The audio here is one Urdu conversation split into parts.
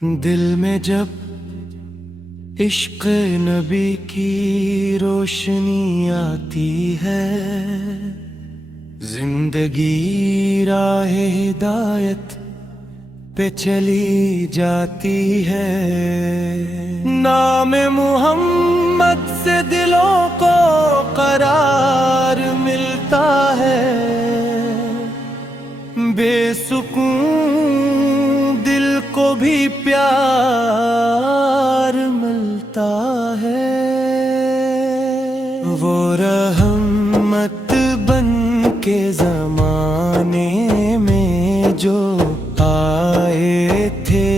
دل میں جب عشق نبی کی روشنی آتی ہے، زندگی راہ ہدایت پہ چلی جاتی ہے۔ نام محمد سے دلوں کو قرار ملتا ہے، بے سکون دل کو بھی پیار ملتا ہے۔ وہ رحمت بن کے زمانے میں جو آئے تھے،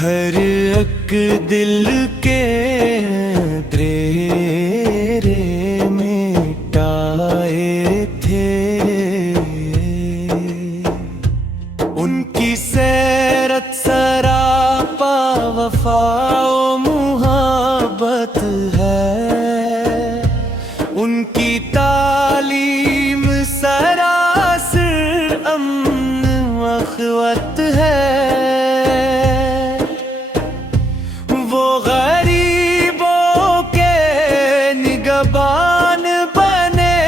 ہر ایک دل کے اندھیرے مٹائے تھے۔ ان کی سیرت سراپا وفا و محبت ہے، ان کی تعلیم سراسر امن و اخوت ہے۔ وہ غریبوں کے نگہبان بنے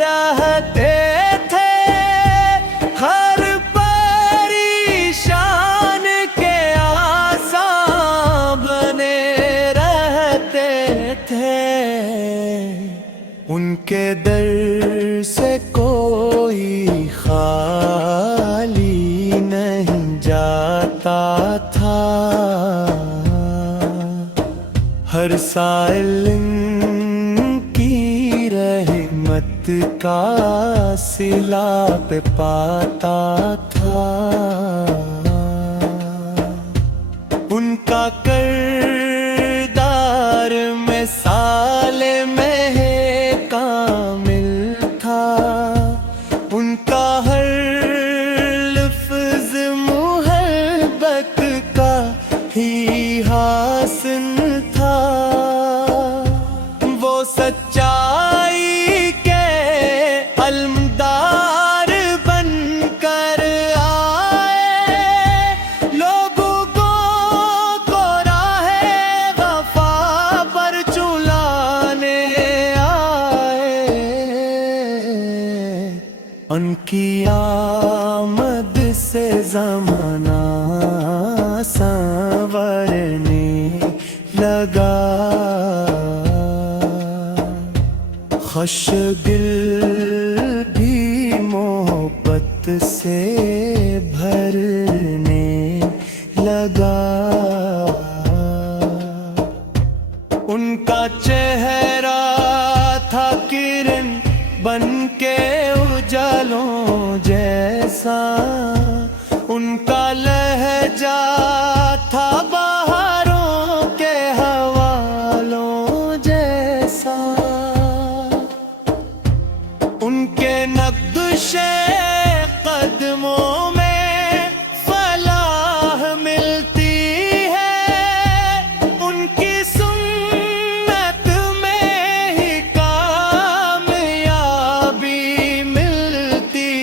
رہتے تھے، ہر پریشان کے آساں بنے رہتے تھے۔ ان کے در سے کوئی خالی نہیں جاتا تھا، ہر سائل ان کی رحمت کا صلہ پہ پاتا تھا۔ ان کا کردار مثال میں کامل تھا، ان کا ہر لفظ محبت کا ہی حاصل تھا۔ وہ سچائی کے علمدار بن کر آئے، لوگوں کو راہ وفا پر چلانے آئے۔ ان کی آمد سے زمانہ سنورنے لگا، خوش دل بھی محبت سے بھرنے لگا۔ ان کا چہرہ تھا کرن بن کے اجالوں جیسا، ان کا لہجہ تھا بہاروں کے حوالوں جیسا، ان کے نقش قدموں میں فلاح ملتی ہے، ان کی سنت میں ہی کامیابی ملتی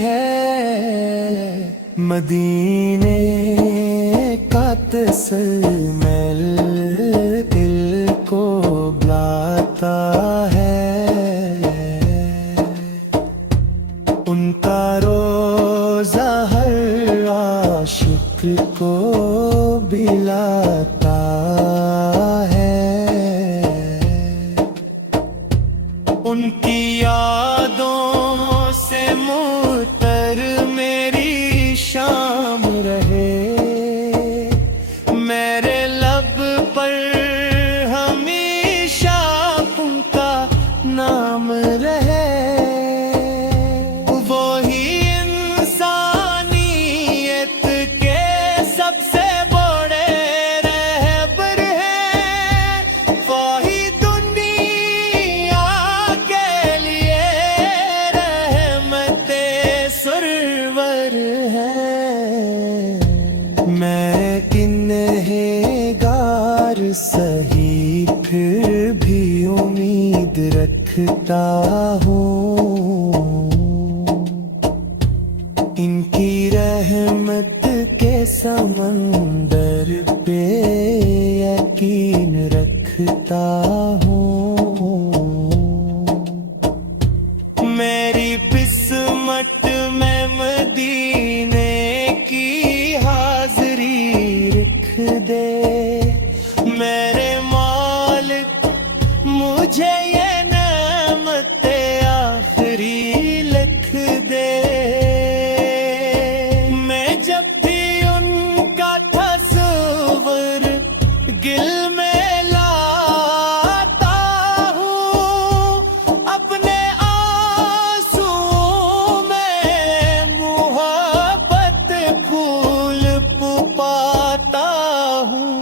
ہے۔ مدینے کا تسلسل دل کو بلاتا ہے، ان کا روزہ ہر عاشق کو بلاتا ہے۔ ان کی یادوں سے معطر میری شام رہے، میرے لب پر ہمیشہ ان کا نام رہے۔ وہی انسانیت کے سب سے بڑے رہبر ہیں، وہی دنیا کے لیے رحمت سرور ہے۔ میں گنہگار سہی پھر بھی امید رکھتا ہوں، ان کی رحمت محنت کے سمندر پہ یقین رکھتا ہوں، میری قسمت میں مدینے کی حاضری لکھ دے، میرے مالک مجھے یہ نعمت آخری لکھ دے۔ میں جب بھی ان کا تصور گل میں لاتا ہوں، اپنے آنسوؤں میں محبت پھول پاتا ہوں،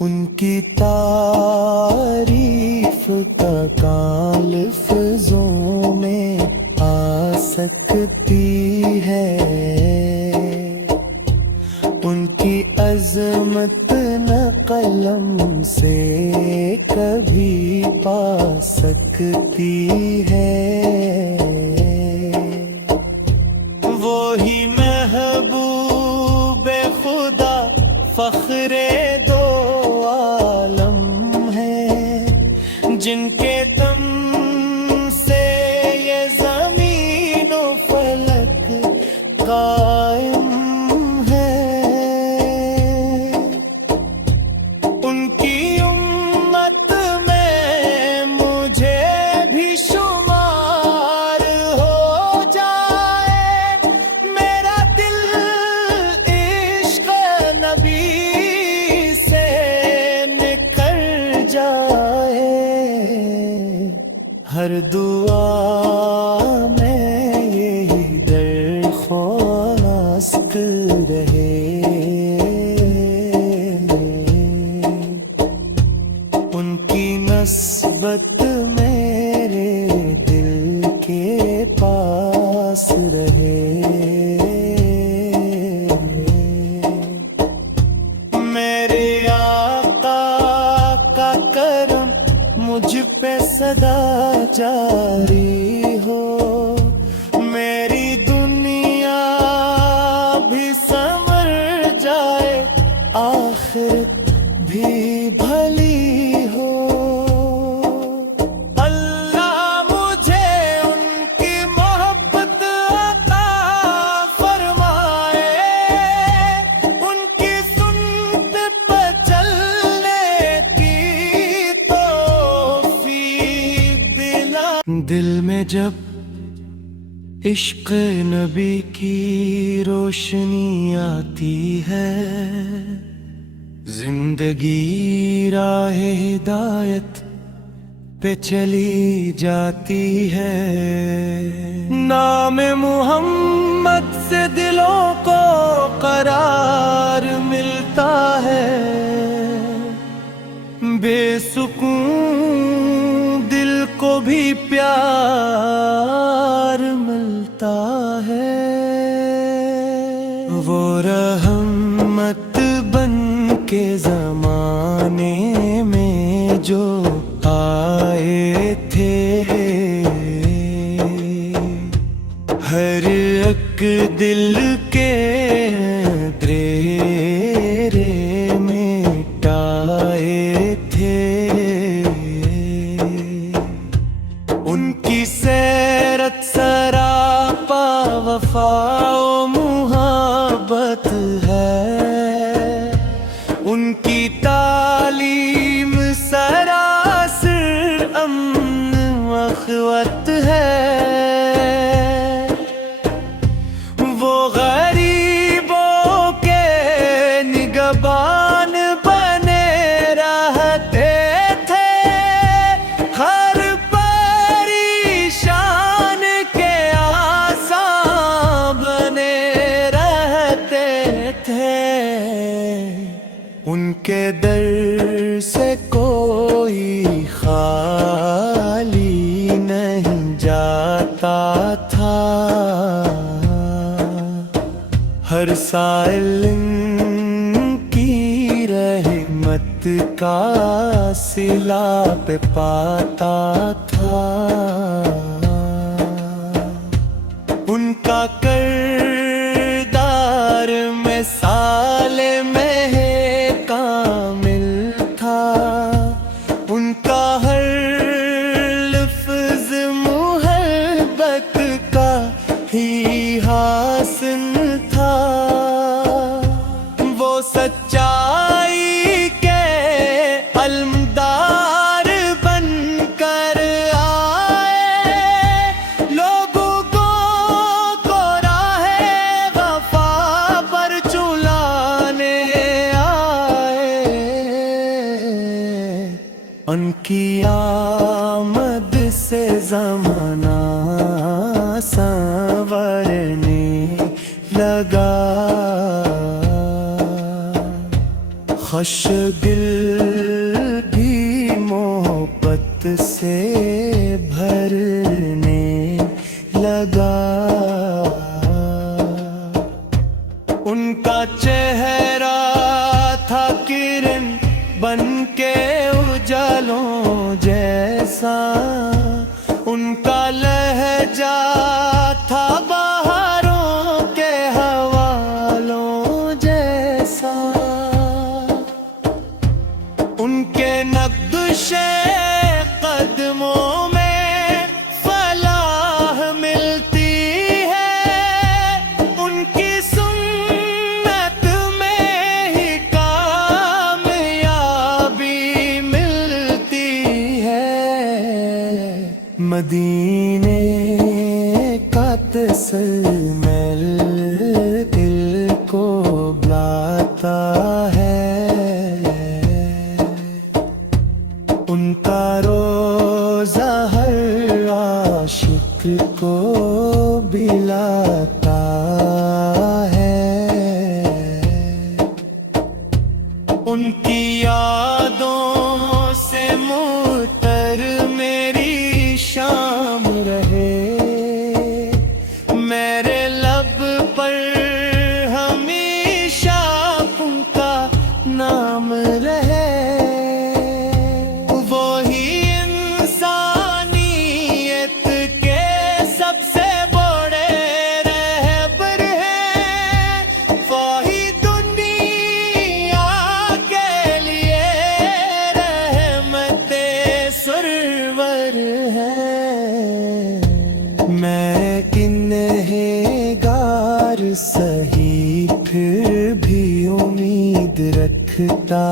ان کی تعریف کا کام لفظوں میں آ سکتی ہے، ان کی عظمت نہ قلم سے کبھی پا سکتی ہے، وہی محبوب خدا فخر دو عالم ہیں، جن کے دم سے یہ زمین و فلک قائم ہے، ان کی امت میں مجھے بھی شمار ہو جائے، میرا دل عشق نبی سے نکل جائے، ہر دعا میں یہی درخواست رہے، ان کی نسبت میرے دل کے پاس رہے، میرے آقا کا کرم مجھ پہ سدا جاری ہو، میری دنیا بھی سنور جائے، آخرت بھی بھلی ہو، اللہ مجھے ان کی محبت عطا فرمائے، ان کی سنت پہ چلنے کی توفیق دلا۔ دل میں جب عشق نبی کی روشنی آتی ہے، زندگی راہ ہدایت پہ چلی جاتی ہے، نام محمد سے دلوں کو قرار ملتا ہے، بے سکون دل کو بھی پیار ملتا ہے، وہ رحمت بن کے زمانے میں جو آئے تھے، ہر ایک دل کے اندھیرے مٹائے تھے، ان کی سیرت سراپا وفا و محبت ہے، ان کی تعلیم سراسر امن و اخوت ہے، وہ غریبوں کے نگہبان بنے رہتے تھے، ہر پریشان کے آساں بنے رہتے تھے، ان کے در سے کوئی خالی نہیں جاتا تھا، ہر سائل کی رحمت کا صلہ پہ پاتا تھا، ان کا کر حسن تھا، وہ سچائی کے علمدار بن کر آئے، لوگوں کو راہ وفا پر چلانے آئے۔ ان کی آمد سے زمانہ سنورنے لگا، خوش دل بھی محبت سے بھرنے لگا۔ ان کا چہرہ تھا کرن بن کے اجالوں جیسا، ان کا لہجہ تھا بہاروں کے حوالوں جیسا، ان کے نقش قدموں میں فلاح ملتی ہے، ان کی سنت میں ہی کامیابی ملتی ہے۔ مدینے کا تسلسل دل کو بلاتا ہے، ان کا روزہ ہر عاشق کو بلاتا ہے۔ ان کی یادوں سے معطر میری شام رہے، میرے لب پر ہمیشہ ان کا نام رہے۔ وہی انسانیت کے سب سے بڑے رہبر ہیں، وہی دنیا کے لیے رحمت سرور ہے۔ میں انہیں گار سہی پھر بھی امید رکھتا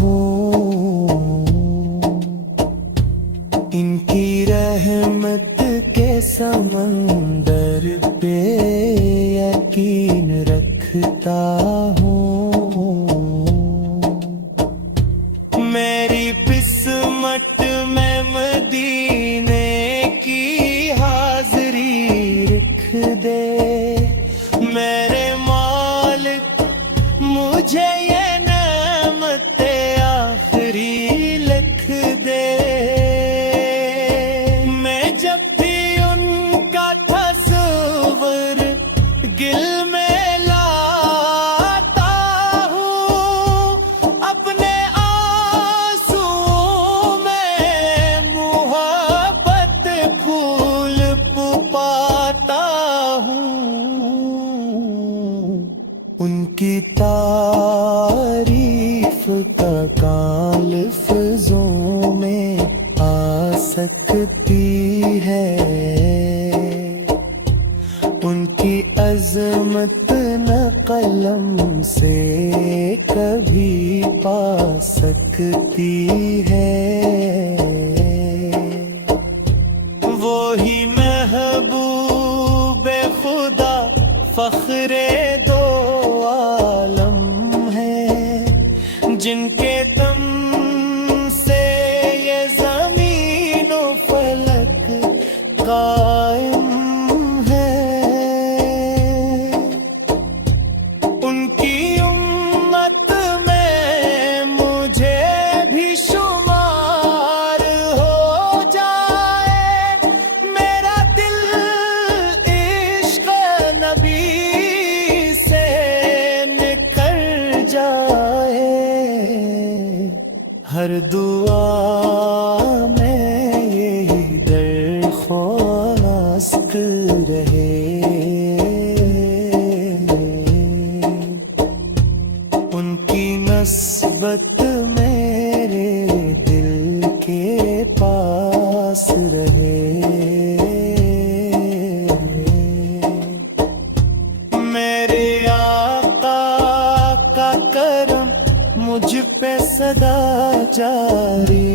ہوں، ان کی رحمت کے سمندر پہ یقین رکھتا ہوں۔ میری قسمت میں مدینے کی حاضری لکھ دے، میرے مالک مجھے یہ نعمت آخری لکھ دے۔ میں جب بھی ان کا تصور گل میں لاتا ہوں، اپنے آنسوؤں میں محبت پھول پاتا ہوں۔ ان کی تعریف کا کام لفظوں میں آ سکتی ہے، ان کی عظمت نہ قلم سے کبھی پا سکتی ہے۔ وہی محبوب خدا فخر دو عالم ہے، جن کے تم سے یہ زمین و فلک قائم ہے۔ ان کی امت میں مجھے بھی شمار ہو جائے، میرا دل عشق نبی سے نکل جائے۔ ہر دعا میں یہی درخواست رہے، ان کی نسبت میرے دل کے پاس رہے۔ جاری